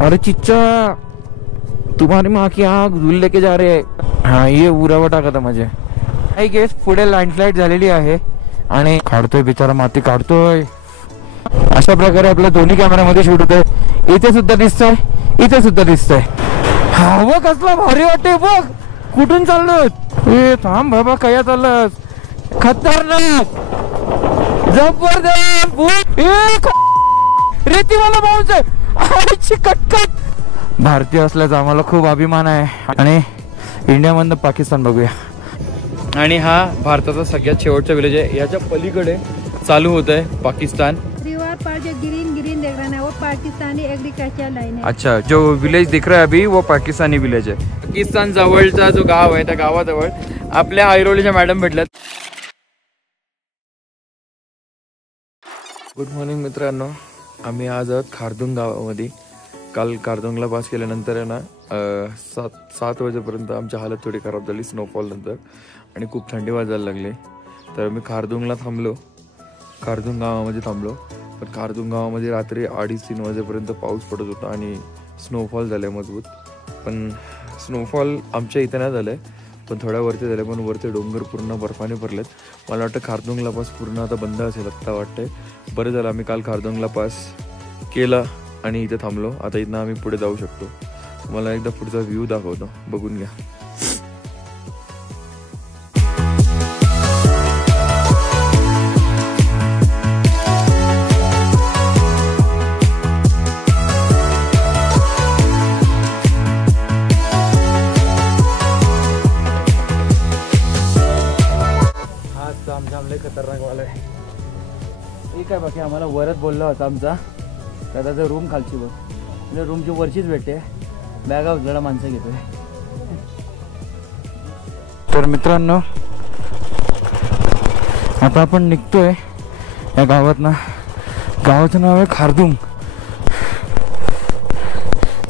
अरे चिच्चा, तुम्हारी माँ की आग धूल लेके जा रहे आहे. हा, ये उरावा टाकत माझे. आई गेस पुढे लँडस्लाइड झालेली आहे आणि काढतोय बिचारा, माती काढतोय. अशा प्रकारे आपल्या दोन्ही कॅमेऱ्यामध्ये शूट होतंय. इथे सुद्धा दिसतंय, इथे सुद्धा दिसतंय. हवा कसला भारी वाटते बघ. कुठून चाललोय? ए थांब बाबा, काय चाललंस? खतरनाक, जबरदस्त. रेतीवाला पाऊस आहे. कटकट. भारतीय असल्याचा आम्हाला खूप अभिमान आहे. आणि इंडियामधनं पाकिस्तान बघूया. आणि हा भारताचा सगळ्यात शेवटचा विलेज आहे. याच्या पलीकडे चालू होत आहे पाकिस्तान. ग्रीन ग्रीन देख रहा है वो पाकिस्तानी एग्रीकल्चर लाइन है. अच्छा, जो विलेज दिख रहा है अभी वो पाकिस्तानी विलेज है. पाकिस्तान जवळचा जो गाव आहे त्या गावाजवळ आपल्या ऐरोलीच्या मॅडम भेटल्यात. गुड मॉर्निंग मित्रांनो, आम्ही आज खारदुंग गावामध्ये. काल खारदुंगला पास केल्यानंतर आहे ना 7 वाजेपर्यंत आमची हालत थोडी खराब झाली स्नोफॉल नंतर, आणि खूप थंडी वाजायला लागली. तर मी खारदुंगला थांबलो, खारदुंग गावामध्ये थांबलो. पण खारदुंग गावामध्ये रात्री 2:30-3 वाजेपर्यंत पाऊस पडत होता आणि स्नोफॉल झाले मजबूत. पण स्नोफॉल आमच्या इथे नाही झालं आहे, पण थोड्या वरती झाले. पण वरती डोंगर पूर्ण बर्फाने भरलेत. मला वाटतं खारदुंगला पास पूर्ण आता बंद असेल आत्ता वाटतंय. बरं झालं आम्ही काल खारदुंगला पास केला आणि इथे थांबलो. आता इथनं आम्ही पुढे जाऊ शकतो. मला एकदा पुढचा व्ह्यू दाखवतो, बघून घ्या. खतरनाक वाला आहे. ठीक आहे, बाकी आम्हाला वरच बोलला होता आमचा दादाचा रूम खालची बघ, म्हणजे रूमची वरचीच भेटते. बॅगा उचलायला माणसं घेतोय. तर मित्रांनो, आता आपण निघतोय या गावातनं. गावाचं नाव आहे खारदुंग.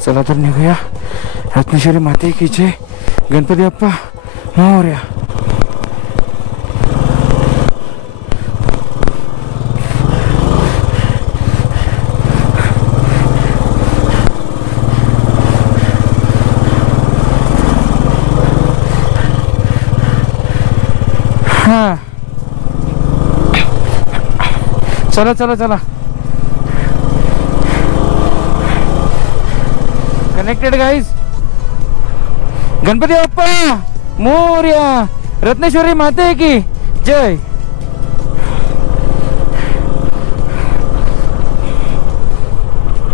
चला तर निघूया. रत्नेश्वरी माते की जय, गणपती बाप्पा मोरया. चला चला चला, कनेक्टेड गाइस. गणपती बाप्पा मोरया, रत्नेश्वरी माते की जय.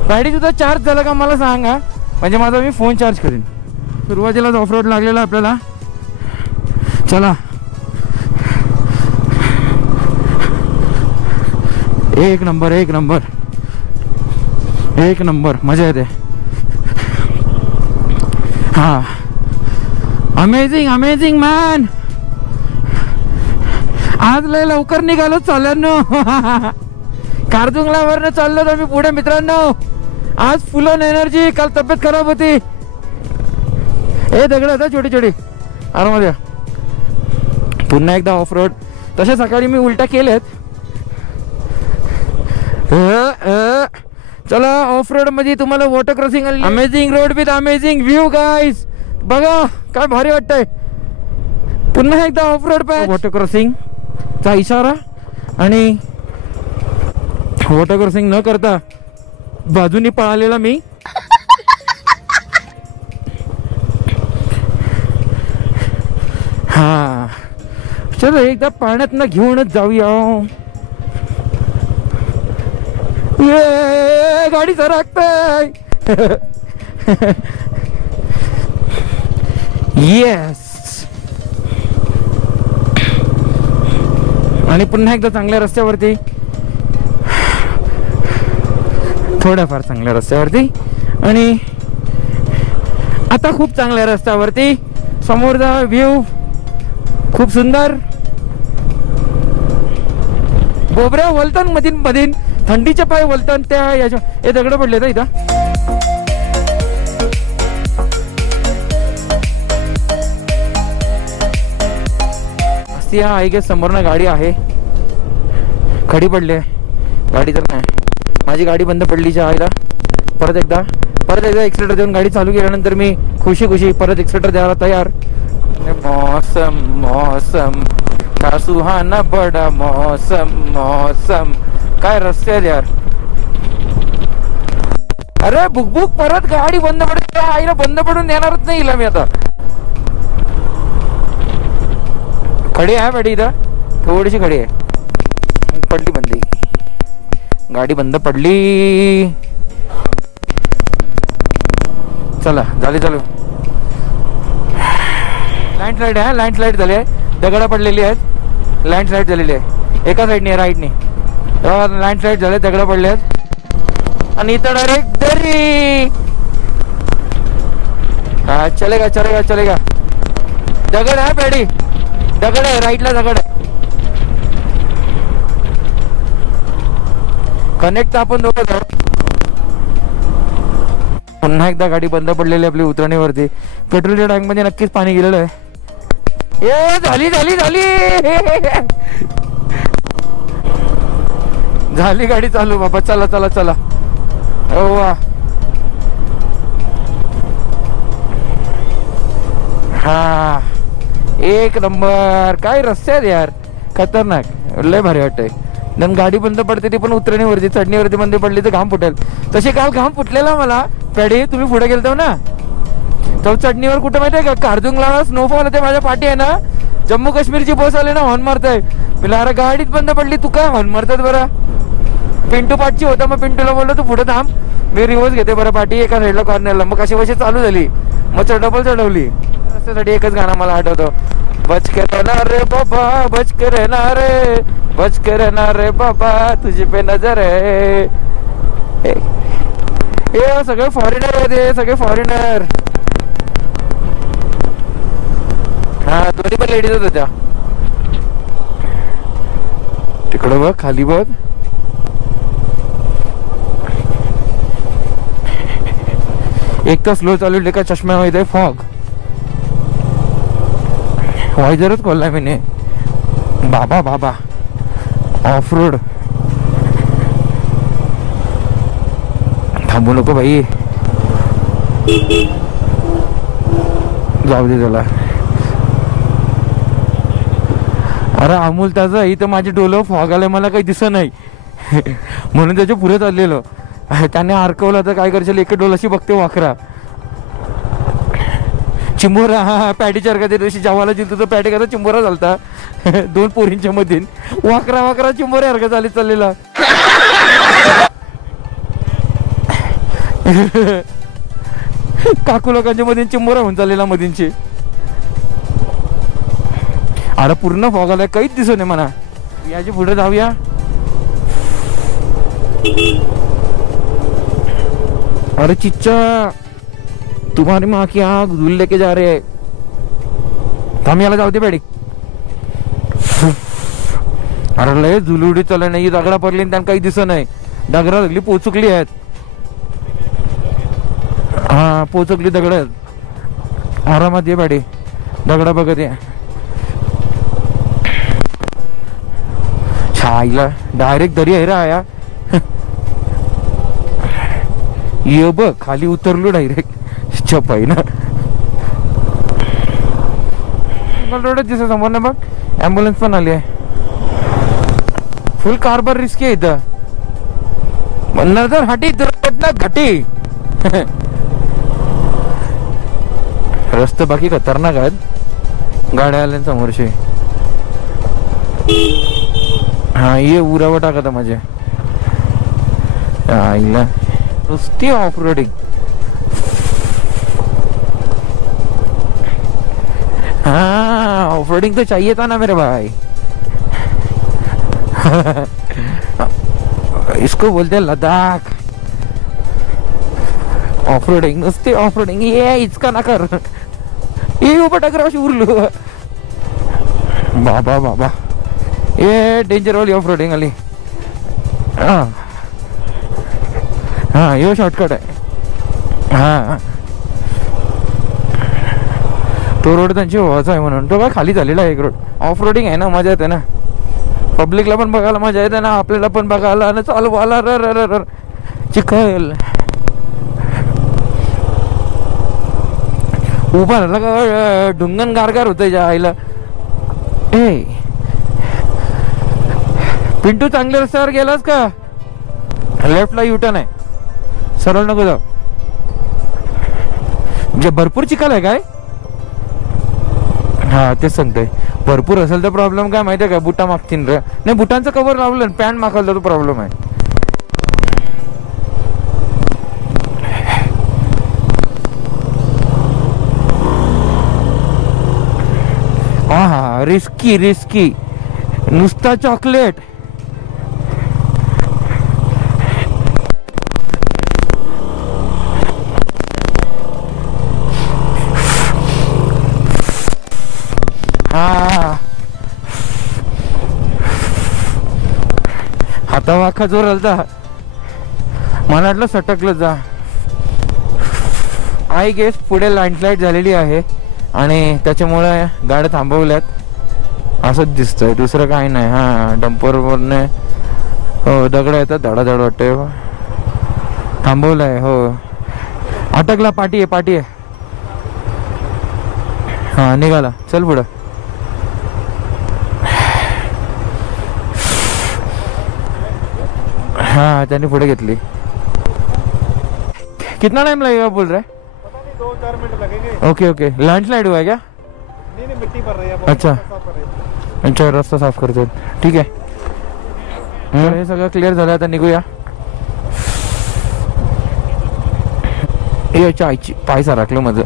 गाडी तुझा चार्ज झाला का मला सांगा, म्हणजे माझा मी फोन चार्ज करीन. सुरुवातीलाच ऑफ रोड लागलेला आपल्याला. चला, एक नंबर एक नंबर एक नंबर, मजा येते. हा, अमेझिंग अमेझिंग मॅन. आज लय लवकर निघालो चाललो. खारदुंगला वरनं चाललो तर मी पुढे मित्रांनो. आज फुल ऑन एनर्जी. काल तब्येत खराब होती. हे दगड होता छोटी छोटी, आरामध्ये. पुन्हा एकदा ऑफ रोड. तसे सकाळी मी उलटा केलेत. चला, ऑफ रोड मध्ये तुम्हाला water crossing. Amazing road with amazing view guys. बघा काय भारी वाटतंय. पुन्हा एकदा of road patch. Water crossing चा इशारा, आणि वॉटर क्रॉसिंग न करता बाजूनी पळालेला मी. हा, चलो एकदा पाण्यात न घेऊनच जाऊया. ये गाडी सरकतय. येस. आणि पुन्हा एकदा चांगल्या रस्त्यावरती, थोड्याफार चांगल्या रस्त्यावरती, आणि आता खूप चांगल्या रस्त्यावरती. समोरचा व्ह्यू खूप सुंदर. बोबऱ्या वलतन मधीन मधीन थंडीचे पाय वलतन. त्या याच्या हे दगड पडले तर इथं. असती हा आई गेस समोरनं गाडी आहे, खडी पडली आहे गाडी. तर नाही, माझी गाडी बंद पडलीच्या आईला. परत एकदा परत एकदा एक्सिलेटर देऊन गाडी चालू केल्यानंतर मी खुशी खुशी परत एक्सिलेटर द्यायला तयार. मौसम मौसम का सुहाना बडा मौसम मौसम. काय रस्ते आहेत यार. अरे बुक परत गाडी बंद पडते. आईला बंद पडून देणारच नाही हिला मी आता. खडी आहे गाडी इथं, थोडीशी खडी आहे. पडली बंदी, गाडी बंद पडली. चला झाली चालू. लँडस्लाईड आहे, लँडस्लाईड झाली आहे. दगडा पडलेली आहेत, लँडस्लाईड झालेली आहे. एका साईडने राईटने लँडस्लाईड झाले, दगडा पडले आहेत. आणि इथं डायरेक्ट दरी. हा चलेगा चलेगा चलेगा. दगड आहे पेडी, दगड आहे राईटला, दगड आहे. कनेक्ट आपण दोघं जाऊ. पुन्हा एकदा गाडी बंद पडलेली आपली उतरणीवरती. पेट्रोलच्या टँक मध्ये नक्कीच पाणी गेलेलं आहे. ए झाली झाली झाली झाली गाडी चालू बाबा. चला चला चला. ओ वा. हा एक नंबर. काय रस्ते आहेत यार, खतरनाक. लय भारी वाटतंय. नन गाडी बंद पडते ती पण उतरणीवरती. चढणीवरती बंद पडली तर घाम फुटेल. तशी काल घाम फुटलेला मला पेडी. तुम्ही पुढे गेलतो ना, तो चढणीवर कुठं माहितीये का, कार्दुंगला स्नोफॉल होते. माझ्या पाठी आहे ना, जम्मू काश्मीरची बस आले ना, हॉर्न मारताय. मला अरे गाडीच बंद पडली, तू काय हॉर्न मारतात बरं. पिंटू पाठची होता, मग पिंटूला बोललो तू पुढे थांब, मी रिव्हर्स घेते बरं पाठी एका साईडला कॉर्नरला. मग कशी वशी चालू झाली, मग डबल चढवली. रस्त्यासाठी एकच गाणं मला आठवतो. बच के रहना रे बाबा, बच के रहना रे, बच के रहना रे बाबा, तुझे पे नजर है. हे सगळे फॉरेनर होते, सगळे फॉरेनर. हा दोन्ही पण लेडीजच होत्या. तिकडं बघ, खाली बघ. एक तर स्लो चालू का चष्मा माहित आहे. फॉग वायझरच खोललाय मी. बाबा बाबा ऑफ रोड. थांबू नको भाई, जाऊ दे त्याला. अरे अमोल त्याचं इथं माझे डोलं फॉग आलंय, मला काही दिसत नाही म्हणून त्याच्या पुढे चाललेलो. त्याने अडकवलं तर काय करशील. एक डोलाशी बघते वाखरा चिंबोरा. हा पॅटीच्या अर्का त्या दिवशी जेवायला जिलतो तो पॅटी कसा चिंबोरा झालता दोन पोरींच्या मधील. वाकरा वाकरा चिंबोऱ्या अर्का चालीत चाललेला. काकू लोकांच्या मध्ये चिंबोरा होऊन चाललेला मधींची. अरे पूर्ण फॉग आलाय, काहीच दिसत नाही म्हणा. याची पुढे जाऊया. अरे चिच्चा, तुम्हारी माँ की आँख धूल लेके जा रहे है. थांब याला जाऊ दे बॅडी. अरे लय झुलुडी चालय नाही. दगडा पडली त्यांना काही दिसत नाही. दगडा लागली, पोचुकली आहेत. हा पोचकली दगड आहेत. आरामात ये बॅडी, दगडा बघत ये. छाईला डायरेक्ट दरी आहे राया. ये बघ खाली उतरलो डायरेक्ट चपाई ना. रोड दिसत समोर ना बघ. ॲम्ब्युलन्स पण आली आहे. फुल कारभार रिस्की आहे इथं. म्हणणार तर हाटी ना घाटी. रस्ते बाकी खतरनाक आहेत. गाड्या आल्या समोरशी. हा ये उरावर टाकत माझे. आईला नुसती ऑफ रोडिंग. हाँ ऑफ रोडिंग तो चाहिए था ना मेरे भाई. इसको बोलते हैं लद्दाख. ऑफ रोडिंग नुसती ऑफ रोडिंग. ये इचका ना कर. ये ऊपर टकरा उरलो. बाबा बाबा ये डेंजर वाली ऑफ रोडिंग आली. हाँ हाँ ये शॉर्टकट आहे. हाँ तो रोड त्यांची व्हायचा आहे म्हणून तो काय खाली झालेला आहे. एक रोड ऑफ रोडिंग आहे ना, मजा येते ना. पब्लिकला पण बघायला मजा येते ना, आपल्याला पण बघायला. आणि चालू आला र र र चिखल. उभा राहिला का ढुंगण गारगार होतंय ज्या आईला. ए पिंटू, चांगल्या रस्त्यावर गेलास का? लेफ्टला युटर्न आहे, सरळ नको जाऊ. म्हणजे भरपूर चिखल आहे काय? हा तेच सांगतोय, भरपूर असेल तर प्रॉब्लेम काय माहितीये का, बुटा मागतील रे. नाही, बुटांचं कव्हर लावलं, पॅन्ट मागवलं तर प्रॉब्लेम आहे. हा रिस्की रिस्की, नुसता चॉकलेट. आता वाखा जोर आलता, मला वाटलं सटकलं जा. आय गेस पुढे लँडस्लाईड झालेली आहे आणि त्याच्यामुळे गाड्या थांबवल्यात असंच दिसतंय, दुसरं काही नाही. हा डंपरवरने हो दगड येतात, धडाधड वाटते. थांबवलंय, हो अटकला. पाठी आहे, पाठी आहे. हा निघाला, चल पुढं. हाँ त्याने पुढे घेतली. कितना टाइम लगेगा बोल रहा है? पता नहीं, 2-4 मिनट लगेंगे. Okay okay. लैंडस्लाइड हुआ है क्या? नहीं नहीं, मिट्टी भर रही है. अच्छा. साफ कर रही है. अच्छा, रस्ता साफ करते हैं. ठीक आहे. हे सगळं क्लिअर झालं, आता निघूया. याच्या आईची पाय सारखलं माझं.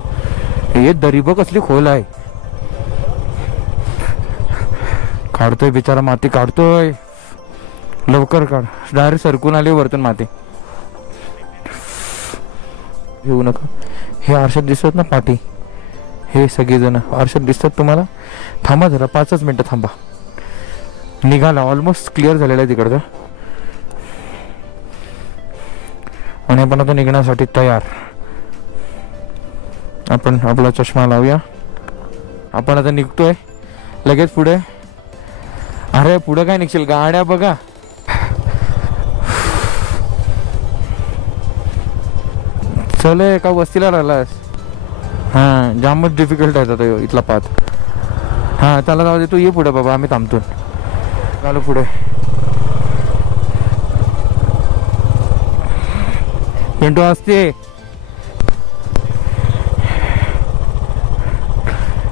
हे दरी बघ कसली खोल आहे. काढतोय बिचारा, माती काढतोय. लवकर काढ, डायरेक्ट सरकून आली वरतून माती. घेऊ नका. हे आरशात दिसत ना पाठी, हे सगळेजण आरशात दिसतात तुम्हाला. थांबा जरा, 5 मिनिटं थांबा. निघाला, ऑलमोस्ट क्लिअर झालेला आहे तिकडचं. आणि आपण आता निघण्यासाठी तयार. आपण आपला चष्मा लावूया. आपण आता निघतोय लगेच पुढे. अरे पुढे काय निघशील, गाड्या बघा. चल, एका वस्तीला राहिलास. हां जामच डिफिकल्ट आहे आता इथला पाथ. हां त्याला जाऊ दे, तू ये पुढे बाबा, आम्ही थांबतो. चालू पुढे. पिंटू असते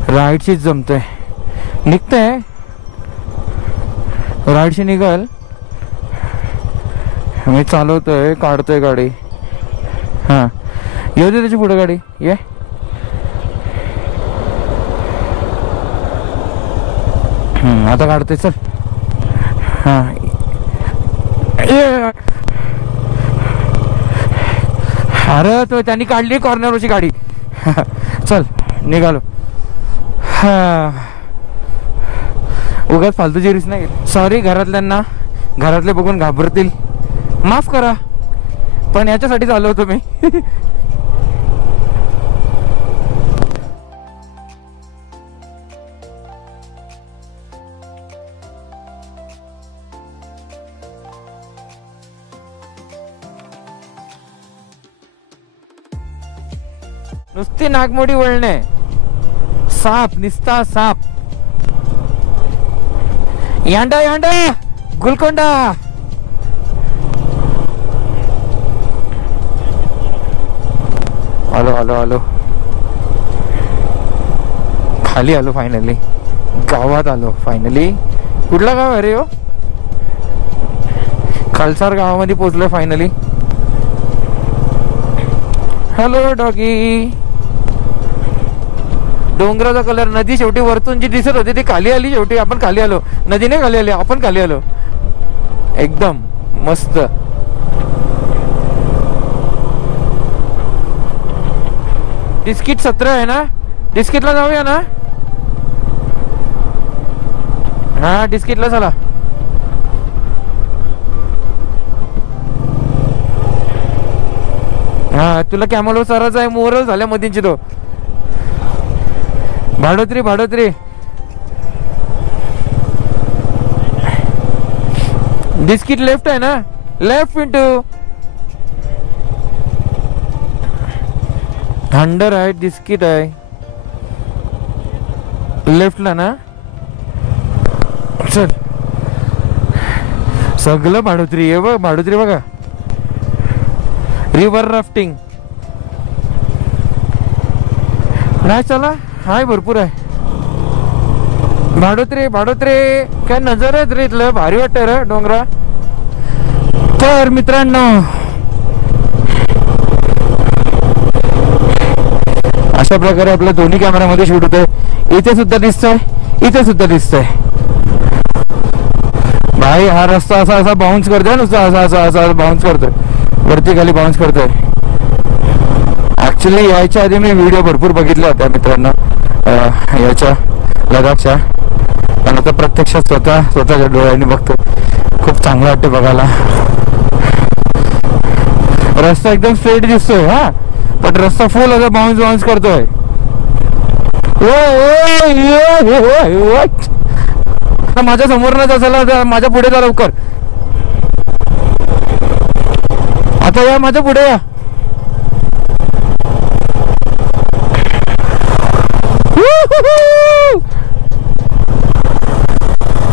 राईटशीच जमतंय. निघतंय राईटशी, निघाल. मी चालवतोय, काढतोय गाडी. हां येऊ दे त्याची पुढे गाडी. ये आता काढतोय, चल. हां अरे तो त्यांनी काढली कॉर्नरवरची गाडी. चल निघालो. हा उगाच फालतूची रिस्क नाही. सॉरी घरातल्यांना, घरातले बघून घाबरतील, माफ करा. पण याच्यासाठीच आलो होतो मी. नुसती नागमोडी वळणे, साप निस्ता साप. यांडा यांडा गुलकोंडा. आलो आलो आलो, खाली आलो फायनली. गावात आलो फायनली. कुठला गाव आहे रे हो? खालसार गावामध्ये पोहोचलोय फायनली. Hello doggy. डोंगराचा कलर, नदी शेवटी वरतून जी दिसत होती ती खाली आली. शेवटी आपण खाली आलो, नदीने खाली आली, आपण खाली आलो. एकदम मस्त. डिस्किट 17 आहे ना, डिस्किटला जाऊया ना. हा डिस्किटला चला. हा तुला कॅमल सराचा आहे, मोरल झाल्या मधींची. तो भाडोत्री भाडोत्री. डिस्किट लेफ्ट आहे ना, लेफ्ट पिंटू. हंडर आहे, डिस्किट आहे. लेफ्टला ना. चल सगळं भाडोत्री आहे बघ. भाडोत्री बघा. रिव्हर राफ्टिंग नाही चला हाय भरपूर आहे. भाडोत्री भाडोत्री काय नजर आहेत रे इथलं. भारी वाटतं रे डोंगरा. तर मित्रांनो अशा प्रकारे आपल्या दोन्ही कॅमेरामध्ये शूट होतंय. इथे सुद्धा दिसतंय, इथे सुद्धा दिसतंय. भाई हा रस्ता असा असा बाउन्स करतोय नुसता. असा असा असा बाउन्स करतोय वरती खाली बाउन्स करतोय. ऍक्च्युली यायच्या आधी मी व्हिडिओ भरपूर बघितल्या होत्या मित्रांनो याच्या लडाखच्या. पण आता प्रत्यक्षात स्वतःच्या डोळ्यांनी बघतो. खूप चांगलं वाटतं बघायला. रस्ता एकदम स्ट्रेट दिसतोय हा, पण रस्ता फुल असा बाउन्स बाउन्स करतोय. माझ्या समोरच असायला माझ्या पुढे जा लवकर. आता या माझ्या पुढे या.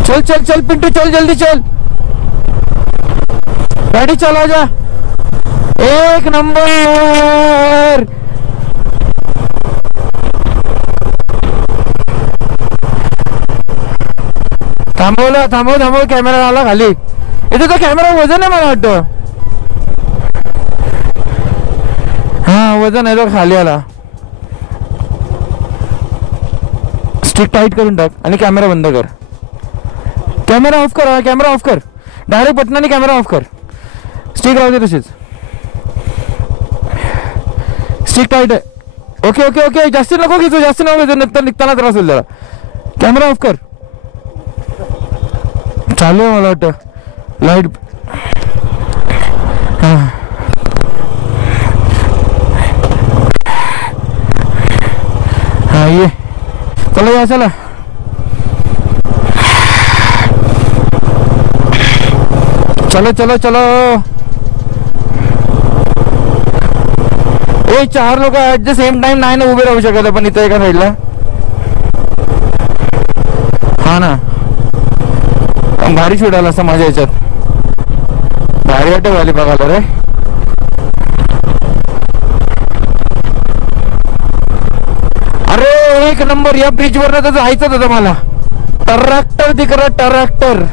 चल चल चल पिंटू चल जल्दी चल. गाड़ी चला जा. एक नंबर. थांबवलं थांबव कॅमेरा आला खाली. इथे तो कॅमेरा वजन आहे मला वाटतं. हा वजन आहे तो खाली आला. स्टिक टाईट करून टाक आणि कॅमेरा बंद कर. कॅमेरा ऑफ कर. कॅमेरा ऑफ कर. डायरेक्ट बटनाने कॅमेरा ऑफ कर. स्टिक राहू दे तशीच. स्टिक टाईट आहे. ओके ओके ओके जास्त नको घेतो, जास्त नको घेतो, नंतर निघताना त्रास होईल जरा. कॅमेरा ऑफ कर. चालू आहे मला वाटतं लाईट. हा ये चला या चला. चलो चलो चलो. ए 4 लोक ऍट द सेम टाइम नाही ना उभे राहू शकत पण इथं एका साईडला. हा ना भारी शूट आला असं माझ्या याच्यात. भारी वाटत वाली बघायला रे. अरे एक नंबर. या ब्रिज वर तर जायचंच होतं मला. ट्रॅक्टर तिकडं ट्रॅक्टर.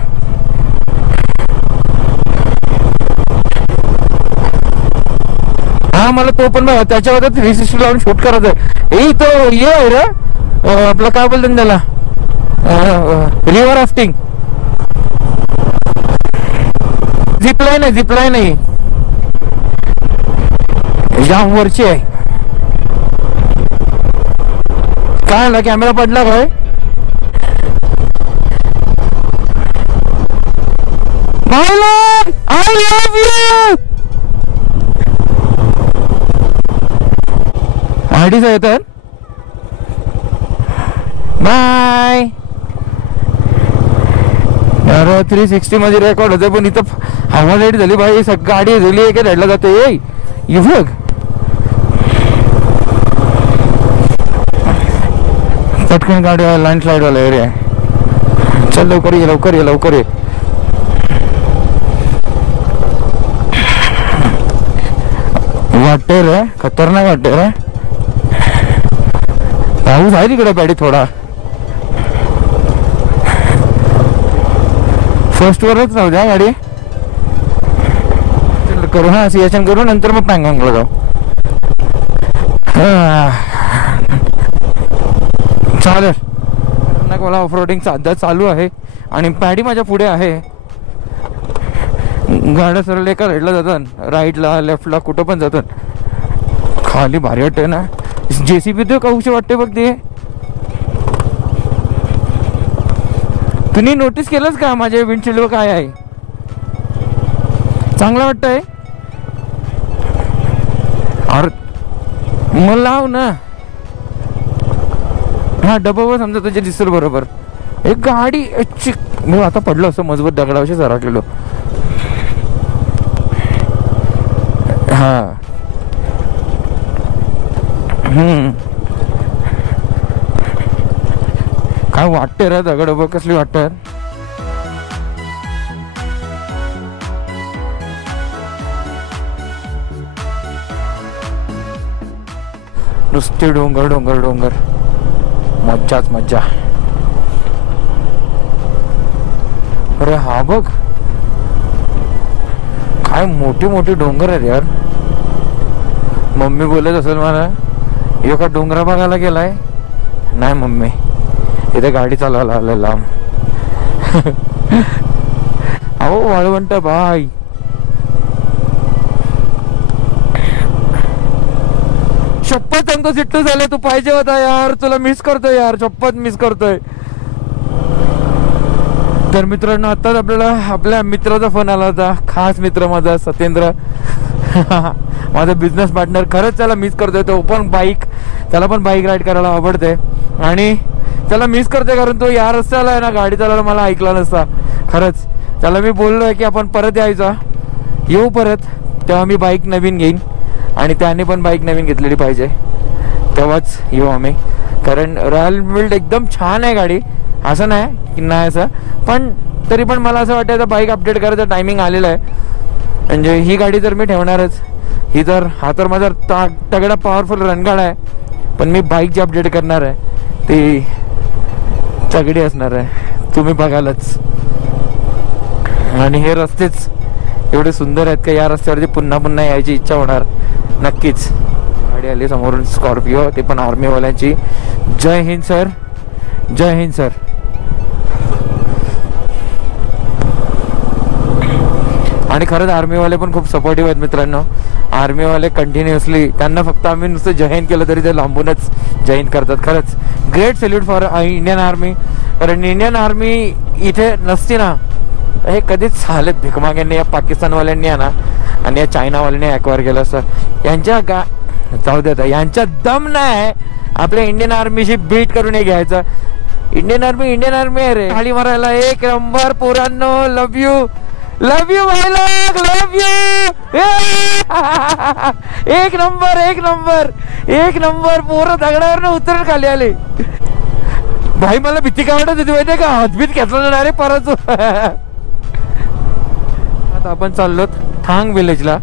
हा मला तो पण त्याच्यावर 360 लावून शूट करायचं आहे. तो ये आहे रे आपलं काय बोलतो त्याला रिव्हर राफ्टिंग. झिपलाईन आहे झिपलाईन आहे. जाम वरची आहे. काय आला कॅमेरा पडला काय. I love you. आयडीच आहे तर बाय. अरे 360 मध्ये रेकॉर्ड होते पण इथं हवा लेट झाली भाई. गाडी झाली एका साईडला जाते. ये बघ पटकन गाडी लँडस्लाइड वाला एरिया आहे. चल लवकर ये लवकर ये लवकर ये. वाटते रे खतरनाक वाटते रे. पाऊस आहे तिकडे पॅडी थोडा. फर्स्ट वरच राहू द्या गाडी. करू हा सिएशन करू नंतर मग पॅंगॉंगला जाऊ. चालेल. मला ऑफरोडिंगचा अभ्यास चालू आहे आणि पॅडी माझ्या पुढे आहे. गाड्या सरळ एका साईडला जातात, राईटला लेफ्टला कुठं पण जातात. खाली भारी वाटते ना. JCB तो कौशी वाटते बघ ते. तुम्ही नोटीस केलंच का माझ्या विंडशील्डवर काय आहे. चांगलं वाटतंय. अरे मग लाव ना. हा डबावर समजा तुझे दिसेल बरोबर. एक गाडी मग आता पडलो असं मजबूत दगडावशी सरकलेलो. हा काय वाटते रे दगड बघ कसली वाटत. नुसते डोंगर डोंगर डोंगर, मज्जाच मज्जा. अरे हा बघ काय मोठे मोठे डोंगर आहेत यार. मम्मी बोलत असेल मला यो का डोंगरा बघायला गेलाय. नाही मम्मी, इथे गाडी चालवायला आलेला. अहो वाळवंट भाई. शपथ अंक सिट्टू झाले, तू पाहिजे होता यार. तुला मिस करतोय यार, शपथ मिस करतोय. तर मित्रांनो आताच आपल्याला आपल्या मित्राचा फोन आला होता. खास मित्र माझा सत्येंद्र, माझा बिझनेस पार्टनर. खरंच त्याला मिस करतोय. तो पण त्याला पण बाईक राईड करायला आवडते आणि त्याला मिस करते कारण तो या रस्त्याला आहे ना गाडी चालवायला मला ऐकला नसता. खरंच त्याला मी बोललोय की आपण परत येऊ परत, तेव्हा मी बाईक नवीन घेईन आणि त्याने पण बाईक नवीन घेतलेली पाहिजे, तेव्हाच येऊ आम्ही. कारण रॉयल एनफिल्ड एकदम छान आहे गाडी, असं नाही की नाही असं, पण तरी पण मला असं वाटायचं बाईक अपडेट करायचं टायमिंग आलेलं आहे. म्हणजे ही गाडी तर मी ठेवणारच. हा तर माझा तगडा पॉवरफुल रणगाडा आहे, पण मी बाईक जी अपडेट करणार आहे ती तगडी असणार आहे, तुम्ही बघालच. आणि हे रस्तेच एवढे सुंदर आहेत का या रस्त्यावरती पुन्हा पुन्हा यायची इच्छा होणार नक्कीच. गाडी आली समोरून स्कॉर्पिओ, ते पण आर्मीवाल्यांची. जय हिंद सर, जय हिंद सर. आणि खरंच आर्मीवाले पण खूप सपोर्टिव्ह आहेत मित्रांनो. आर्मीवाले कंटिन्युअसली, त्यांना फक्त आम्ही नुसतं जय हिंद केलं तरी ते लांबूनच जय हिंद करतात. खरंच great salute for Indian army. कारण इंडियन आर्मी इथे नसती ना, हे कधीच झालेत भिकमाग्यांनी, या पाकिस्तानवाल्यांनी आहे ना आणि या चायनावाल्यांनी ॲक्वायर केलं असं. यांच्या जाऊ देत, यांच्या दम नाही आपल्या इंडियन आर्मीशी बीट करून हे घ्यायचं. इंडियन आर्मी आहे रे. खाली मारायला एक नंबर पोरांनो. लव यू भाई लोग, लव यू. एक नंबर पोरं दगडावर उतरून खाली आले. भाई मला भीती काय वाटत होती माहितीये का, हातबीत घेतला ना रे परत. आता आपण चाललो थांग विलेजला.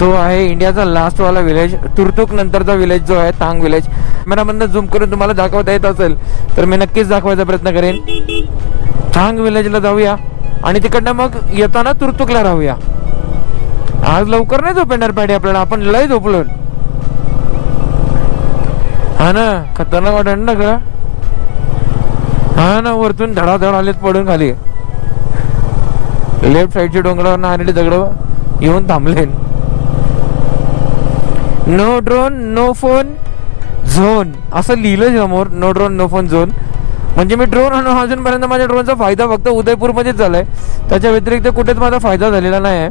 तो आहे इंडियाचा लास्ट वाला विलेज, तुर्तुक नंतरचा विलेज जो आहे थांग विलेज. मधनं झूम करून तुम्हाला दाखवता येत असेल तर मी नक्कीच दाखवायचा प्रयत्न करेन. थांग विलेजला जाऊया आणि तिकडनं मग येताना तुर्तुकला राहूया. आज लवकर नाही झोपेणार पाहिजे आपल्याला, आपण लय झोपलो. हा ना, खतरनाक वाटत ना का. हा ना, वरतून धडाधड आलेत पडून खाली. लेफ्ट साईडच्या डोंगरावर आलेले दगड येऊन थांबले. No drone no phone zone असं लिहिलं समोर. No drone no phone zone म्हणजे मी ड्रोन आणून अजूनपर्यंत माझ्या ड्रोनचा फायदा फक्त उदयपूरमध्येच झालाय. त्याच्या व्यतिरिक्त कुठेच माझा फायदा झालेला नाही.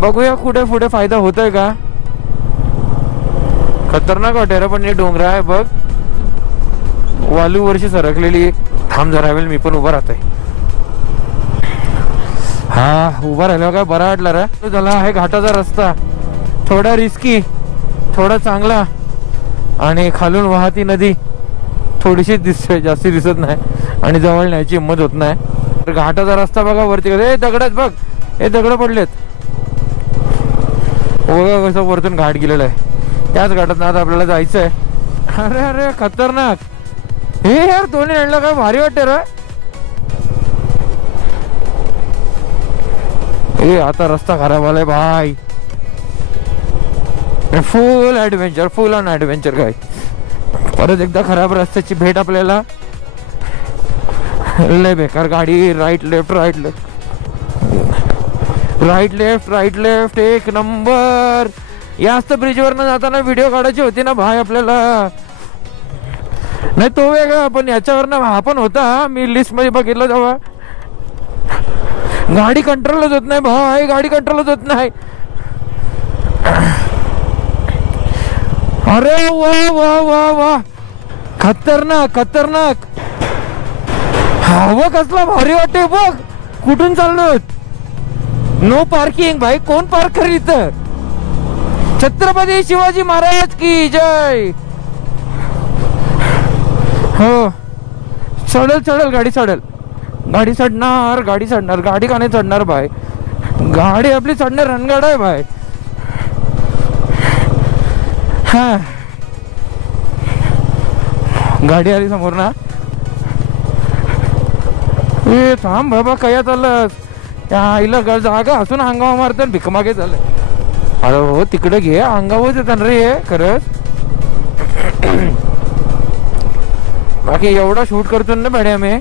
बघूया कुठे पुढे फायदा होतोय का. खतरनाक वाटेल रे, पण हे डोंगर आहे बघ, वालू वर्षी सरकलेली. थांब जरा वेळ मी पण उभा राहतोय. हा उभा राहिला काय बरा वाटला रे. झाला आहे घाटाचा रस्ता, थोडा रिस्की थोडा चांगला, आणि खालून वाहती नदी थोडीशी दिसते, जास्ती दिसत नाही आणि जवळ न्यायची हिंमत होत नाही. घाटाचा रस्ता बघा वरती कसं, हे दगडात बघ, हे दगड पडलेत बघा कसं वरतून घाट गेलेला आहे. त्याच घाटात आता आपल्याला जायचंय. अरे अरे खतरनाक. हे यार दोन्ही आणलं काय भारी वाटते रे. हे आता रस्ता खराब आलाय भाई. Full adventure, full on adventure काय. परत एकदा खराब रस्त्याची भेट आपल्याला. लय बेकार गाडी. Right left right left right left right left. एक नंबर. याच तर ब्रिजवरनं जाताना व्हिडिओ काढायची होती ना भाई आपल्याला. नाही तो वेगळा, पण याच्यावरनं हा पण होता. मी लिस्ट मध्ये बघितलं तेव्हा. गाडी कंट्रोलच होत नाही भाई, गाडी कंट्रोलच होत नाही. अरे वा वा वा वा, खतरनाक खतरनाक. हवा कसला भारी वाटते बघ. कुठून चाललो. नो पार्किंग भाई. कोण पार्क करेल इथं. छत्रपती शिवाजी महाराज की जय. हो चढल चढल गाडी चढल, गाडी चढणार, गाडी चढणार. गाडी का नाही चढणार भाई, गाडी आपली चढणार, रणगाडा आहे भाई. हा गाडी आली समोर ना. ए थांब बाबा, काय चाललं त्या आईला जागा असून अंगावा मारतात भिक मागे झालं. अरे हो तिकडे घे, अंगावच येतात रे हे खरंच. बाकी एवढा शूट करतो ना बड्या मी,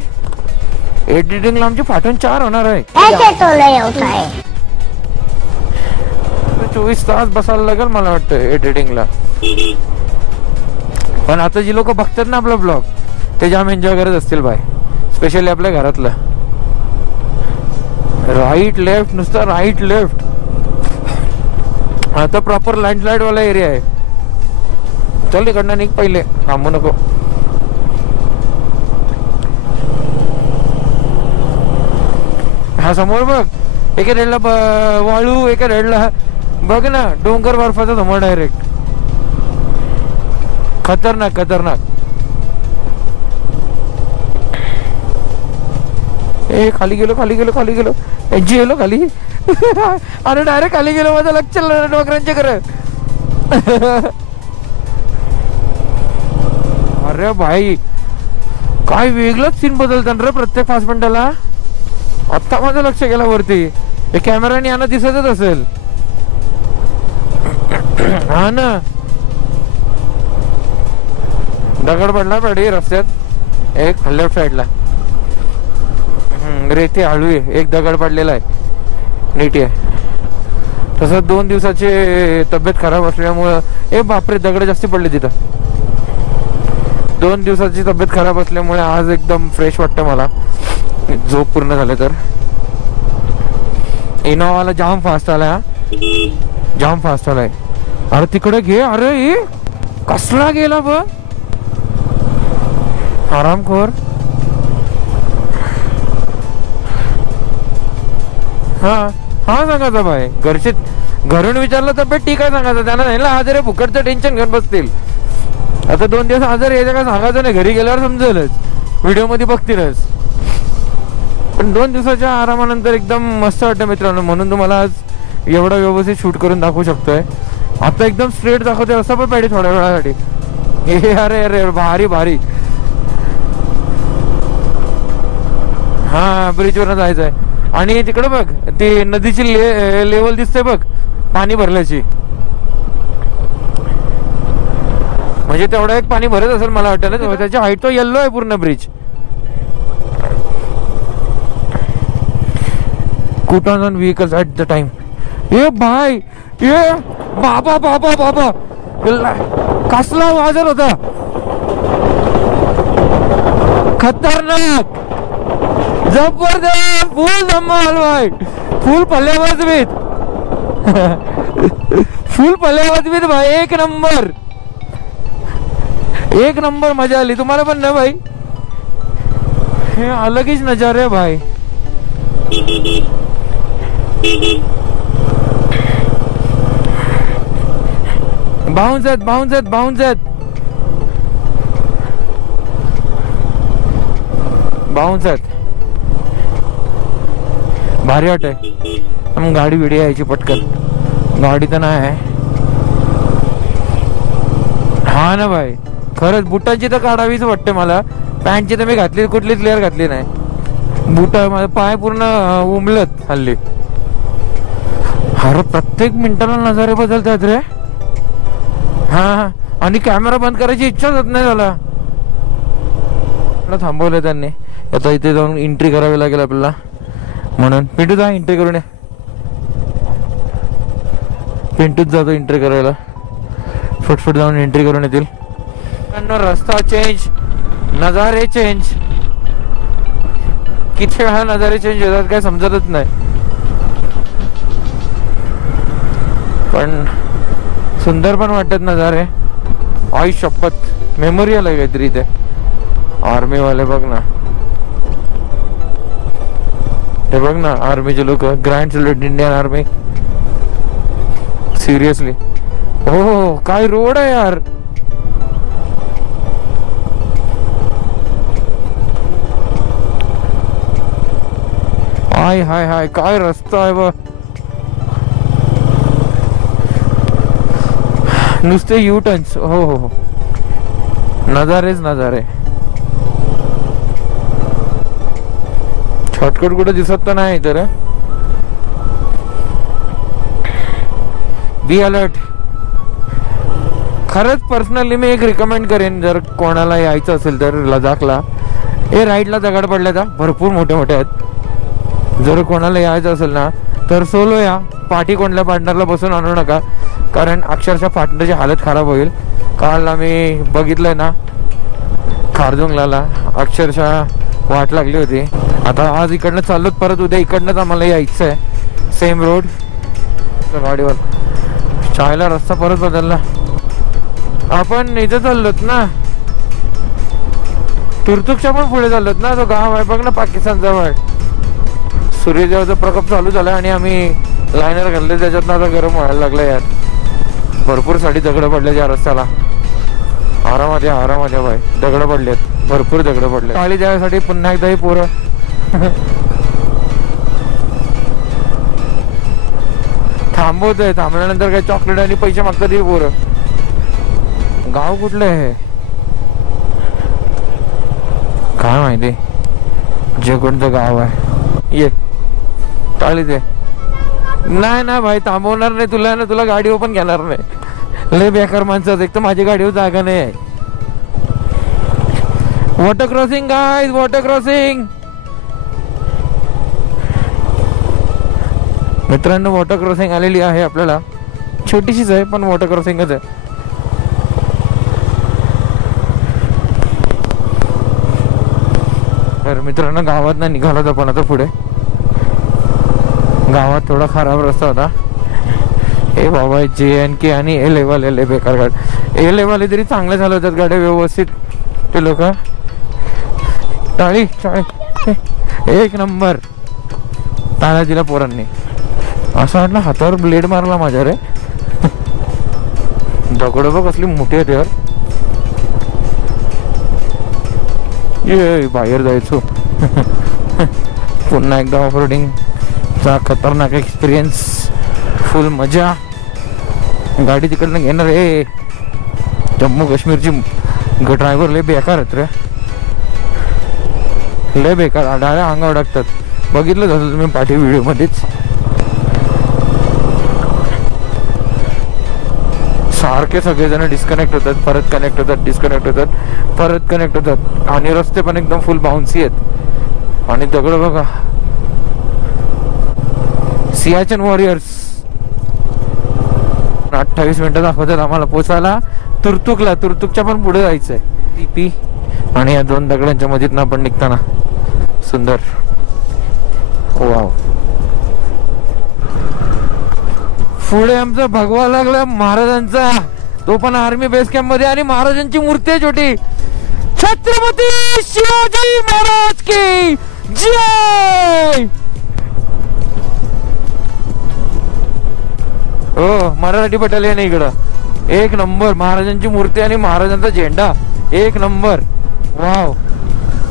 एडिटिंगला आमची फाटून 4 होणार आहे. 24 तास बसायला लागेल मला वाटतं एडिटिंगला. पण आता जी लोक बघतात ना आपला ब्लॉग, ते जाम एन्जॉय करत असतील बाय, स्पेशली आपल्या घरातलं. राईट लेफ्ट, नुसतं राईट लेफ्ट. आता प्रॉपर लँडस्लाइड वाला एरिया आहे. चल इकडनं निघ पहिले, थांबू नको. हा समोर बघ, एका रेडला वाळू, एका रेडला बघ ना डोंगर बर्फाचा समोर डायरेक्ट. खतरनाक खतरनाक. ए खाली गेलो खाली गेलो खाली गेलो, एनजी गेलो खाली. अरे डायरेक्ट खाली गेलो, माझं लक्ष डोंगरांच्या कर. अरे भाई काय वेगळंच सीन बदलतात रे प्रत्येक 5 मिनिटाला. आता माझं लक्ष गेलं वरती, हे कॅमेराने यांना दिसतच असेल. हा ना, दगड पडला पडी रस्त्यात एक लेफ्ट साईडला. रेती हळू आहे, एक दगड पडलेला आहे, नीट आहे. तसं 2 दिवसाची तब्येत खराब असल्यामुळं, ए बापरे दगड जास्ती पडले तिथं. 2 दिवसाची तब्येत खराब असल्यामुळे आज एकदम फ्रेश वाटतं मला, झोप पूर्ण झाले तर. इनोवाला जाम फास्ट आलाय, जाम फास्ट आलाय. अरे तिकडे घे, अरे कसला गेला बघ आरामखोर. हा हा सांगायचं भाई, घरून विचारलं तर ठीक आहे सांगायचं. त्यांना नाही आजारी फुकटचं टेन्शन घेऊन बसतील. आता 2 दिवस आजारी यायचं का सांगायचं नाही, घरी गेल्यावर समजेलच, व्हिडिओ मध्ये बघतीलच. पण 2 दिवसाच्या आरामानंतर एकदम मस्त वाटतं मित्रांनो. म्हणून तुम्हाला आज एवढा व्यवस्थित शूट करून दाखवू शकतोय. आता एकदम स्ट्रेट दाखवतोय असं पण पाहिजे थोड्या वेळासाठी. हे अरे अरे भारी भारी. हा ब्रिज वरनं जायचंय. आणि तिकडे बघ ती नदीची लेवल दिसते बघ, पाणी भरल्याची. म्हणजे तेवढा एक पाणी भरत असेल मला वाटतं ना. त्याची हाईट तो येल्लो आहे पूर्ण ब्रिज. कुठं on vehicles at the time. ए भाई, ए बाबा बाबा बाबा, कसला वाजर होता, खतरनाक जबरदस्त. फुल धमाल भाई, फुल पल्ल्यावाजवीत, फुल पल्ल्यावाजवीत भाई. एक नंबर, एक नंबर मजा आली. तुम्हाला पण ना भाई, हे अलग हीच नजारे है भाई. बाउंस आहेत, बाउंस आहेत, बाउंस आहेत, बाउंस आहेत. भारी वाट आहे. मग गाडी बिडी यायची पटकन, गाडी तर नाही आहे. हा ना भाई, खरंच बुटांची तर काढावीच वाटते मला. पॅन्टची तर मी घातली, कुठलीच लेअर घातली नाही. बुट माझे पाय पूर्ण उमलत हल्ली. अरे प्रत्येक मिनिटाला नजारे बदलतात रे. हा, आणि कॅमेरा बंद करायची इच्छाच होत नाही झाला. थांबवलं त्यांनी. आता इथे जाऊन एंट्री करावी लागेल आपल्याला, म्हणून पिंटू जा एंट्री करून. पिंटूच जातो एंट्री करायला, फटफट जाऊन एंट्री करून येतील. रस्ता चेंज, नजारे चेंज. किती वेळा नजारे चेंज होतात काय समजतच नाही. पण सुंदर पण वाटत नजारे. आई शपथ, मेमोरियल आहे काहीतरी ते. आर्मी वाले बघ ना, ते बघ ना आर्मीचे लोक. Grand salute Indian army. Seriously, हो काय रोड आहे यार. हाय हाय हाय, काय रस्ता आहे बा. नुसते यू टर्न्स. हो हो हो, नजारेच नजारे. शॉर्टकट कुठे दिसत तर नाही तर. Be alert. खरंच पर्सनली मी एक रिकमेंड करेन, जर कोणाला यायचं असेल तर लडाखला. हे राईडला दगड पडले तर भरपूर मोठे मोठे आहेत. जर कोणाला यायचं असेल ना तर सोलो या. पाठी कोणत्या पार्टनरला बसून आणू नका, कारण अक्षरशः पार्टनरची हालत खराब होईल. काल आम्ही बघितलंय ना खारदुंगला, अक्षरशः वाट लागली होती. आता आज इकडनं चाललोत, परत उद्या इकडनंच आम्हाला यायचं आहे. सेम रोड गाडीवर. चायला रस्ता परत बदलला. आपण इथे चाललोत ना, तुर्तुकच्या पण पुढे चाललोत ना. तो गाव आहे बघ ना पाकिस्तान जवळ. सूर्यदेवाचा प्रकोप चालू झाला आणि आम्ही लायनर घालले, त्याच्यात आता गरम व्हायला लागलं यार. भरपूर साठी दगड पडले या रस्त्याला. आरामात या, आरामात या भाई. दगड पडलेत, भरपूर दगड पडले. काळी द्यायसाठी पुन्हा एकदा ही पोरं थांबवत आहे. थांबल्यानंतर काही चॉकलेट आणि पैसे मागतात ही पोरं. गाव कुठलं आहे काय माहिती, जे कोणतं गाव आहे. ये टाळी दे. नाही ना भाई, थांबवणार नाही तुला ना, तुला गाडी पण घेणार नाही. लय बेकार माणसं. एक तर माझी गाडीवर जागा नाही आहे. Water crossing guys, water crossing. मित्रांनो वॉटर क्रॉसिंग आलेली आहे आपल्याला. छोटीशीच आहे पण वॉटर क्रॉसिंगच आहे. तर मित्रांनो गावात ना निघालो होतो पण आता पुढे. गावात थोडा खराब रस्ता होता. ए बाबा, JNK आणि A लेवल बेकार गाडी. A लेवल तरी चांगले झाले होतात गाड्या व्यवस्थित. ते लोक टाळी एक नंबर टाळ्या दिला पोरांनी. असं वाटलं हातावर ब्लेड मारला माझ्या रे. दगड बघ कसली मोठी आहे यार. ये बाहेर जायचो. पुन्हा एकदा ऑफरोडिंगचा खतरनाक एक्सपिरियन्स. फुल मजा. गाडी तिकडनं घेणार आहे. जम्मू काश्मीरची ड्रायव्हर लय बेकार आहेत रे, लय बेकार. डाळ्या अंगावर टाकतात. बघितलं जातं तुम्ही पाठी व्हिडिओ मध्येच. सारखे सगळेजण डिस्कनेक्ट होतात, परत कनेक्ट होतात, डिस्कनेक्ट होतात, परत कनेक्ट होतात. आणि रस्ते पण एकदम फुल बाउन्सी आहेत. आणि दगड बघा. सियाचन वॉरियर्स. 28 मिनिटं दाखवतात आम्हाला पोचायला तुर्तुकला. तुर्तुकच्या पण पुढे जायचंय. TP आणि या दोन दगडांच्या मधीत आपण निघताना सुंदर. वाव. पुढे आमचा भगवा लागला महाराजांचा, तो पण आर्मी बेस कॅम्प मध्ये. आणि महाराजांची मूर्ती आहे छोटी. छत्रपती शिवाजी महाराज की जय. हो मराठी बटालियन इकडं. एक नंबर. महाराजांची मूर्ती आणि महाराजांचा झेंडा एक नंबर. वाव.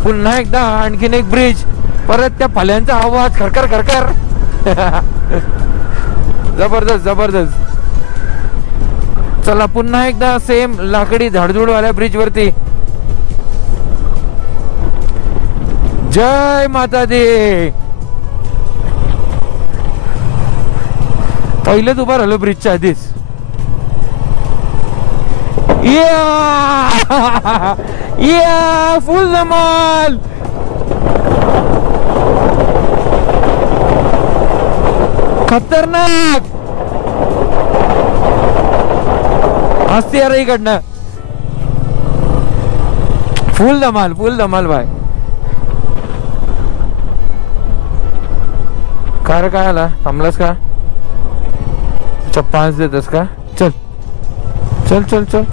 पुन्हा एकदा आणखीन एक ब्रिज. परत त्या फल्यांचा आवाज खरखर खरखर. जबरदस्त जबरदस्त. चला पुन्हा एकदा सेम लाकडी झाडझुड वाल्या ब्रिज वरती. जय माता दी. पहिलेच उभा राहिलो ब्रिजच्या आधीच. या फुल धमाल. खतरनाक असते यार इकडनं. फुल धमाल भाई. कार काय आला, थांबलास का? 5 देतस का? चल चल चल चल.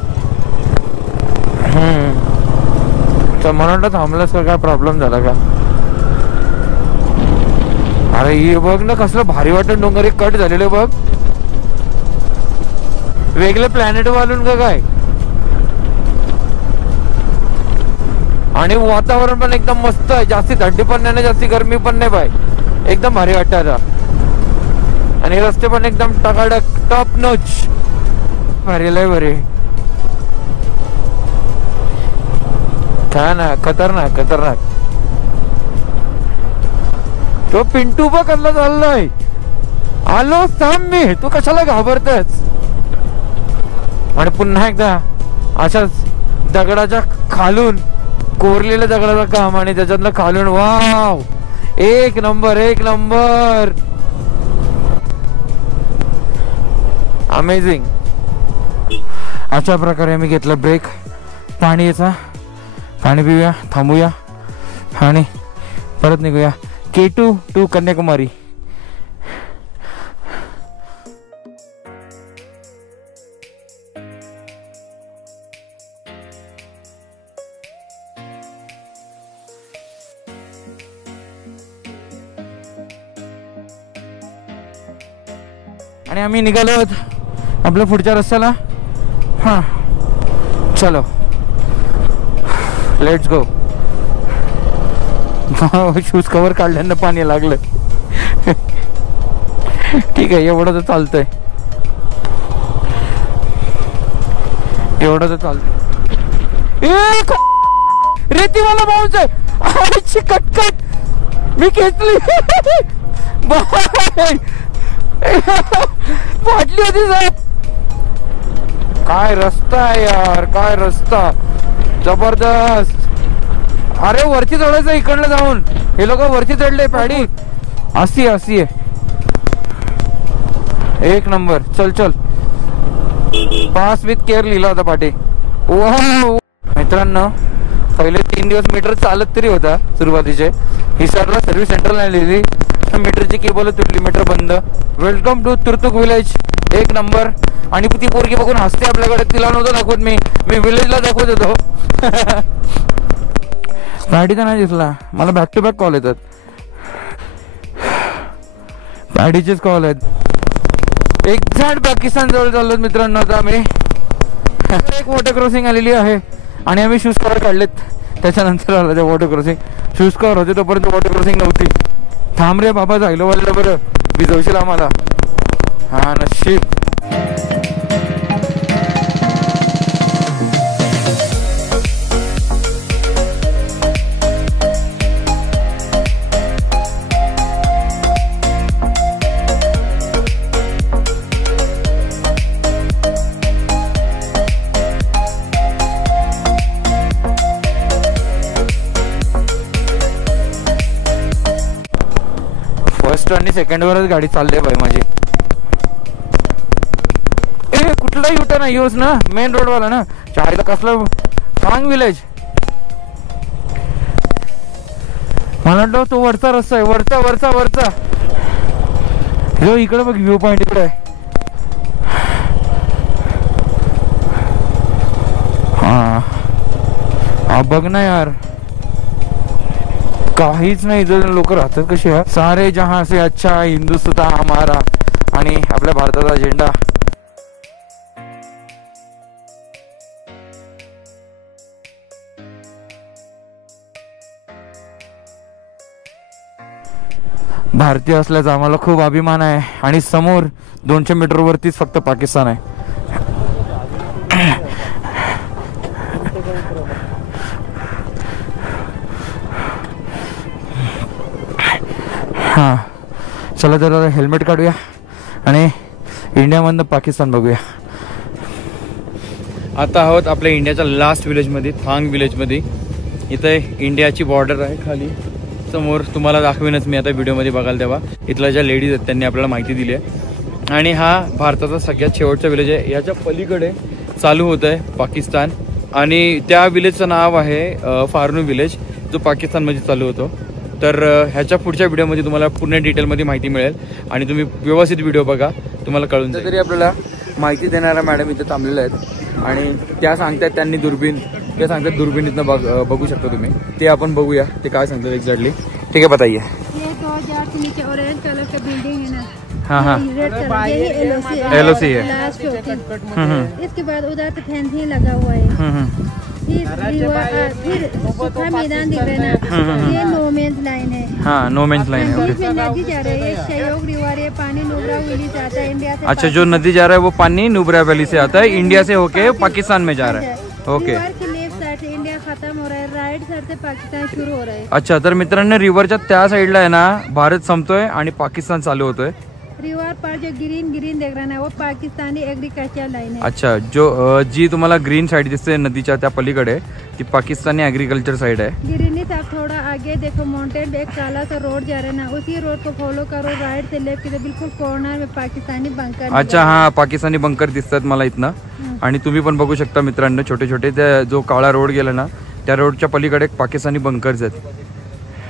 तर मला वाटलं थांबलास का, काय प्रॉब्लेम झाला का? अरे हे बघ ना कसलं भारी वाटत. डोंगर एक कट झालेलं बघ. वेगळे प्लॅनेट वालून का काय. आणि वातावरण पण एकदम मस्त आहे. जास्ती थंडी पण नाही, जास्ती गरमी पण नाही बाय. एकदम भारी वाटतं आता. आणि रस्ते पण एकदम टकाटक टॉप नॉच भारी लय बरे. ना खतरनाक खतरनाक. तो पिंटू बघ कसला चाललाय. आलो थांब मी, तू कशाला घाबरतस. आणि पुन्हा एकदा अशाच दगडाच्या खालून कोरलेल्या दगडाचं काम आणि त्याच्यातलं खालून वाव एक नंबर एक नंबर. अमेझिंग. अशा प्रकारे आम्ही घेतला ब्रेक. पाणी याचा पाणी पिऊया, थांबूया आणि परत निघूया K2 टू कन्याकुमारी. आणि आम्ही निघालो आहोत आपल्या पुढच्या रस्त्याला. हा चलो लेट्स गो. शूज कवर काढल्यानं पाणी लागलं. ठीक आहे, एवढं तर चालतंय, एवढं तर चालतंय. रेतीवाला पाऊस आहे. कटकट मी खेचली. फाटली होती साहेब. काय रस्ता आहे यार, काय रस्ता जबरदस्त. अरे वरती चढायचं इकडनं जाऊन. हे लोक वरती चढले पॅडी. अशी अशी आहे. एक नंबर. चल चल. पास विथ केअर लिहिला होता पाठी. मित्रांनो पहिले 3 दिवस मीटर चालत तरी होता सुरुवातीचे. हिसारला सर्व्हिस सेंटरला लिहिली, मीटरची केबल तुटली, मीटर बंद. Welcome to Turtuk village. एक नंबर. आणि ती पोरगी बघून हसते आपल्याकडे. तिला नव्हतं दाखवत मी विलेजला दाखवत होतो. पॅडीचा नाही दिसला मला. बॅक टू बॅक कॉल येतात. पॅडीचेच कॉल आहेत. एक्झॅक्ट पाकिस्तान जवळ चाललो मित्रांनो. आता आम्ही एक वॉटर क्रॉसिंग आलेली आहे आणि आम्ही शूज कवर काढलेत. त्याच्यानंतर आलं ते वॉटर क्रॉसिंग. शूज कवर होते तोपर्यंत वॉटर क्रॉसिंग नव्हती. थांब रे बाबा, जायलो वाजलं बरं, भिजवशील आम्हाला. हा नशीब. फर्स्ट आणि सेकंड वरच गाडी चालली आहे बाई माझी. कुठला युटर्न आहे यूज ना, मेन रोड वाला ना. चारीला कसलं थांग विलेज. मला वाटलं तो वरचा रस्ता आहे. वरचा वरचा वरचा. जो इकडे बघ व्ह्यू पॉइंट इकडे आहे. हा बघ ना यार, काहीच नाही. इथं लोक राहतात कसे. सारे जहां से अच्छा हिंदुस्तान हमारा. आणि आपल्या भारताचा झेंडा. भारतीय असल्याचा आम्हाला खूप अभिमान आहे. आणि समोर 200 मीटर वरतीच फक्त पाकिस्तान आहे. हां चला तर हेल्मेट काढूया आणि इंडियामधनं पाकिस्तान बघूया. आता आहोत आपल्या इंडियाच्या लास्ट विलेजमध्ये, थांग विलेजमध्ये. इथे इंडियाची बॉर्डर आहे खाली समोर. तुम्हाला दाखवेनच मी आता व्हिडिओमध्ये बघायला तेव्हा. इथल्या ज्या लेडीज आहेत त्यांनी आपल्याला माहिती दिली आहे. आणि हा भारताचा सगळ्यात शेवटचा विलेज आहे. याच्या पलीकडे चालू होत आहे पाकिस्तान. आणि त्या विलेजचं नाव आहे फारनू विलेज, जो पाकिस्तानमध्ये चालू होतो. तर ह्याच्या पुढच्या व्हिडिओमध्ये तुम्हाला पूर्ण डिटेलमध्ये माहिती मिळेल आणि तुम्ही व्यवस्थित व्हिडिओ बघा, तुम्हाला कळून जाईल. तरी आपल्याला माहिती देणाऱ्या मॅडम इथे थांबलेल्या आहेत आणि त्या सांगतात त्यांनी दुर्बीन, ते सांगतात दुर्बिनीतनं बघू शकता तुम्ही. ते आपण बघूया ते काय सांगतात एक्झॅक्टली. ठीक आहे, बताइए. ये 2000 से नीचे ऑरेंज कलर का बिल्डिंग है ना. हाँ हाँ रेड कलर ये LOC है. लास्ट इसके बाद उधर तो फैंसी लगा हुआ है. फिर सूखा मैदान दिख रहा है ना, ये नो मेंस लाइन है। हाँ, नो मेंस लाइन है। बीच में नदी जा रही है, सहयोग रिवर है, पानी नुब्रा वैली से आता है इंडिया से। अच्छा, जो नदी जा रहा है वो पानी नुब्रा वैली से आता है, इंडिया से होके पाकिस्तान में जा रहा है। ओके, रिवर की लेफ्ट साइड से इंडिया खत्म हो रहा है, राइट साइड से पाकिस्तान शुरू हो रहा है। अच्छा, तर मित्रांनो रिव्हरच्या त्या साईडला आहे ना भारत संपतोय आणि पाकिस्तान चालू होतोय। रिवर पर जो ग्रीन ग्रीन देख रहा है ना, वो पाकिस्तानी एग्रीकल्चर लाइन है। अच्छा, जो जी तुम्हाला ग्रीन साइड दिसते नदीच्या त्या पलीकडे ती पाकिस्तानी ऍग्रिकल्चर साइड आहे। ग्रीनी से आप थोड़ा आगे देखो, माउंटेन पे एक काला सा रोड जा रहा है ना, उसी रोड को फॉलो करो राइट से लेफ्ट की, बिल्कुल कॉर्नर में पाकिस्तानी बंकर। अच्छा, हा पाकिस्तानी बंकर दिसतात मला इथनं, आणि तुम्ही पण बघू शकता मित्रांनो छोटे छोटे त्या जो काळा रोड गेला ना त्या रोडच्या पलीकडे एक पाकिस्तानी बंकर्स आहेत।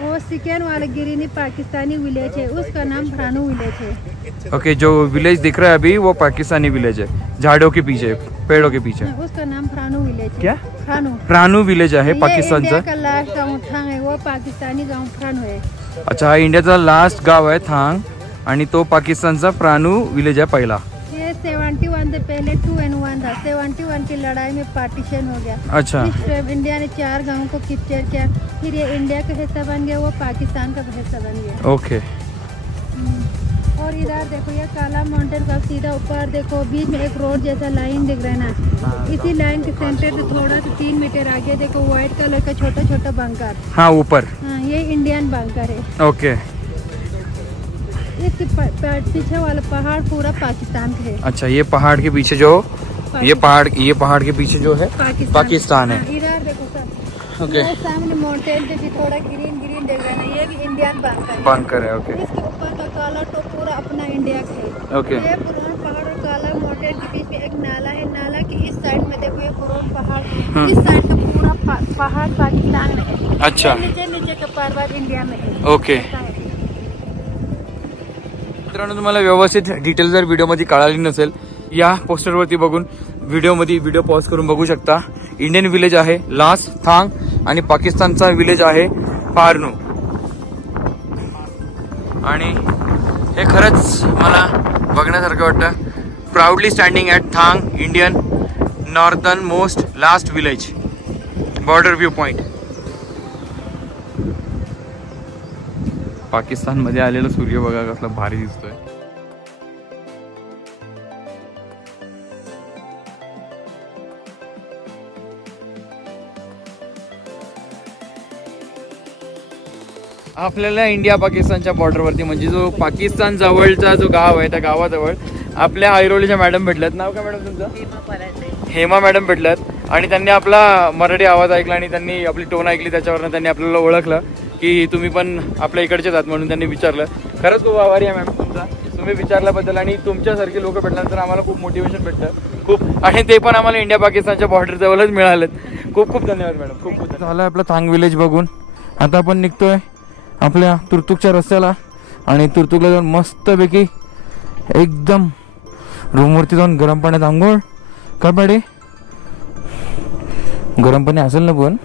वो सेकेंड वाला गिरिनी पाकिस्तानी विलेज है, उसका नाम फ्रानू विलेज है। ओके, जो विलेज दिख रहा है अभी वो पाकिस्तानी विलेज है, झाड़ों के पीछे, पेड़ों के पीछे। उसका नाम फ्रानू विलेज है। क्या? फ्रानू। फ्रानू विलेज आहे पाकिस्तानचं। का लास्ट गाँव थांग है, वो पाकिस्तानी गाँव फ्रानू है। अच्छा, हा इंडियाचा लास्ट गाव आहे थांग आणि तो पाकिस्तानचा फ्रानू विलेज आहे पहिला। ये 71 से पहले 2-1 था, 71 की लड़ाई में पार्टीशन हो गया। अच्छा, इस टाइम इंडिया ने 4 गाँव को कैप्चर किया, फिर ये इंडिया का हिस्सा बन गया, वो पाकिस्तान का हिस्सा बन गया। ओके। और इधर देखो, ये काला माउंटेन का सीधा ऊपर देखो, बीच में एक रोड जैसा लाइन दिख रहा है ना, इसी लाइन के सेंटर से थोड़ा सा 3 मीटर आगे देखो व्हाइट कलर का छोटा छोटा बंकर। हाँ, ऊपर। हाँ, ये इंडियन बंकर है। ओके। इसके पीछे वाला पहाड़ पूरा पाकिस्तान का है। अच्छा, ये पहाड़ के पीछे जो ये पहाड़ के पीछे जो है पाकिस्तान है। हाँ, इधर देखो सर, ओके। ये सामने माउंटेन पे भी थोड़ा ग्रीन ग्रीन देख रहे हैं, ये भी इंडियन बंकर है। बंकर है। ओके, इसके ऊपर का काला तो पूरा अपना इंडिया का है। ओके। ये पुराना पहाड़ और काला माउंटेन के बीच में एक नाला है, नाला की इस साइड में देखो ये पुराना पहाड़, इस साइड का पूरा पहाड़ पाकिस्तान में है। अच्छा, नीचे नीचे का पर्वत इंडिया में है। ओके। मित्रांनो, तुम्हाला व्यवस्थित डिटेल जर व्हिडिओमध्ये कळाली नसेल, या पोस्टरवरती बघून व्हिडिओ पॉज करून बघू शकता। इंडियन विलेज आहे लास्ट थांग आणि पाकिस्तानचा विलेज आहे पारनू। आणि हे खरंच मला बघण्यासारखं वाटतं। Proudly standing at Thang, Indian northern most last village, border view point. Pakistan मध्ये आलेला सूर्य बघा कसला भारी दिसतोय। आपल्याला इंडिया पाकिस्तानच्या बॉर्डरवरती म्हणजे जो पाकिस्तान जवळचा जो गाव आहे त्या गावाजवळ आपल्या ऐरोलीच्या मॅडम भेटल्यात। नाव काय मॅडम तुमचं? हेमा मॅडम भेटल्यात आणि त्यांनी आपला मराठी आवाज ऐकला आणि त्यांनी आपली टोन ऐकली, त्याच्यावरनं त्यांनी आपल्याला ओळखलं की तुम्ही पण आपल्या इकडचेच आहात म्हणून त्यांनी विचारलं। खरंच खूप आभारी आहे मॅम तुमचा, तुम्ही विचारल्याबद्दल। आणि तुमच्यासारखे लोक भेटल्यानंतर आम्हाला खूप मोटिवेशन भेटतं खूप, आणि ते पण आम्हाला इंडिया पाकिस्तानच्या बॉर्डर जवळच मिळालेत। खूप खूप धन्यवाद मॅडम, खूप खूप झालं आपलं थांग विलेज बघून। आता आपण निघतोय आपल्या तुर्तुकच्या रस्त्याला आणि तुर्तुकला जाऊन मस्तपैकी एकदम रूमवरती जाऊन गरम पाण्यात आंघोळ का पाडे, गरम पाणी असेल ना पण।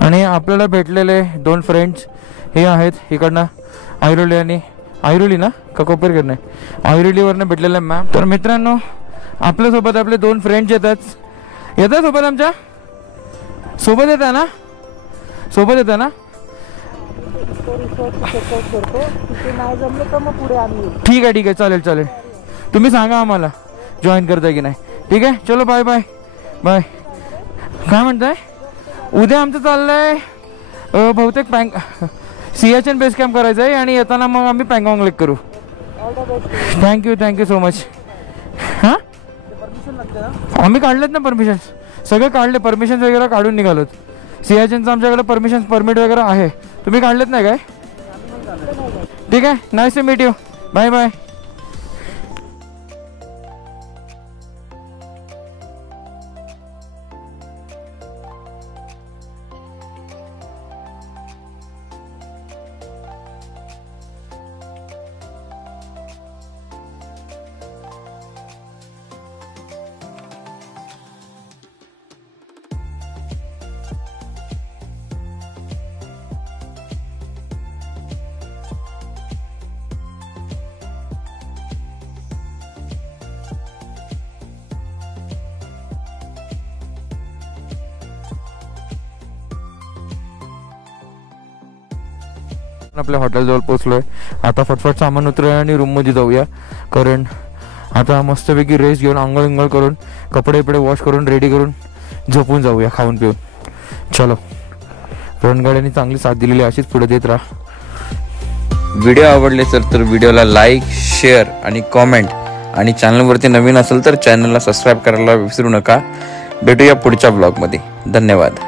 आणि आपल्याला भेटलेले 2 फ्रेंड्स हे आहेत इकडनं ऐरोली आणि ऐरोली ना का कोपरकर नाही, ऐरोलीवरनं भेटलेलं मॅम। तर मित्रांनो, आपल्यासोबत आपले 2 फ्रेंड्स येतात सोबत, आमच्या सोबत येता ना, सोबत येता ना। ठीक आहे चालेल चालेल, तुम्ही सांगा आम्हाला जॉईन करताय की नाही। ठीक आहे, चलो बाय बाय बाय। काय म्हणताय? उद्या आमचं चाललंय बहुतेक सियाचीन बेस कॅम्प करायचं आहे आणि येताना मग आम्ही पँगॉन्ग लेक करू। Thank you so much. हां, आम्ही काढलेत ना परमिशन, सगळे काढले, परमिशन वगैरे काढून निघालोत। सियाचीनचं आमच्याकडे परमिशन परमिट वगैरे आहे, तुम्ही काढलेत नाही काय? ठीक आहे, nice to meet you, bye bye. आपल्या हॉटेलजवळ पोहोचलोय. आता फटफट सामान उतरूया आणि रूममध्ये जाऊया, कारण आता मस्तपैकी रेस्ट घेऊन आंघोळ विंघोळ करून कपडे बिपडे वॉश करून रेडी करून झोपून जाऊया खाऊन पिऊन. चलो, रणगाड्यांनी चांगली साथ दिलेली, अशीच पुढे देत राहा. व्हिडिओ आवडले तर व्हिडिओला लाईक, शेअर आणि कॉमेंट, आणि चॅनलवरती नवीन असेल तर चॅनलला सबस्क्राईब करायला विसरू नका. भेटूया पुढच्या ब्लॉगमध्ये. धन्यवाद.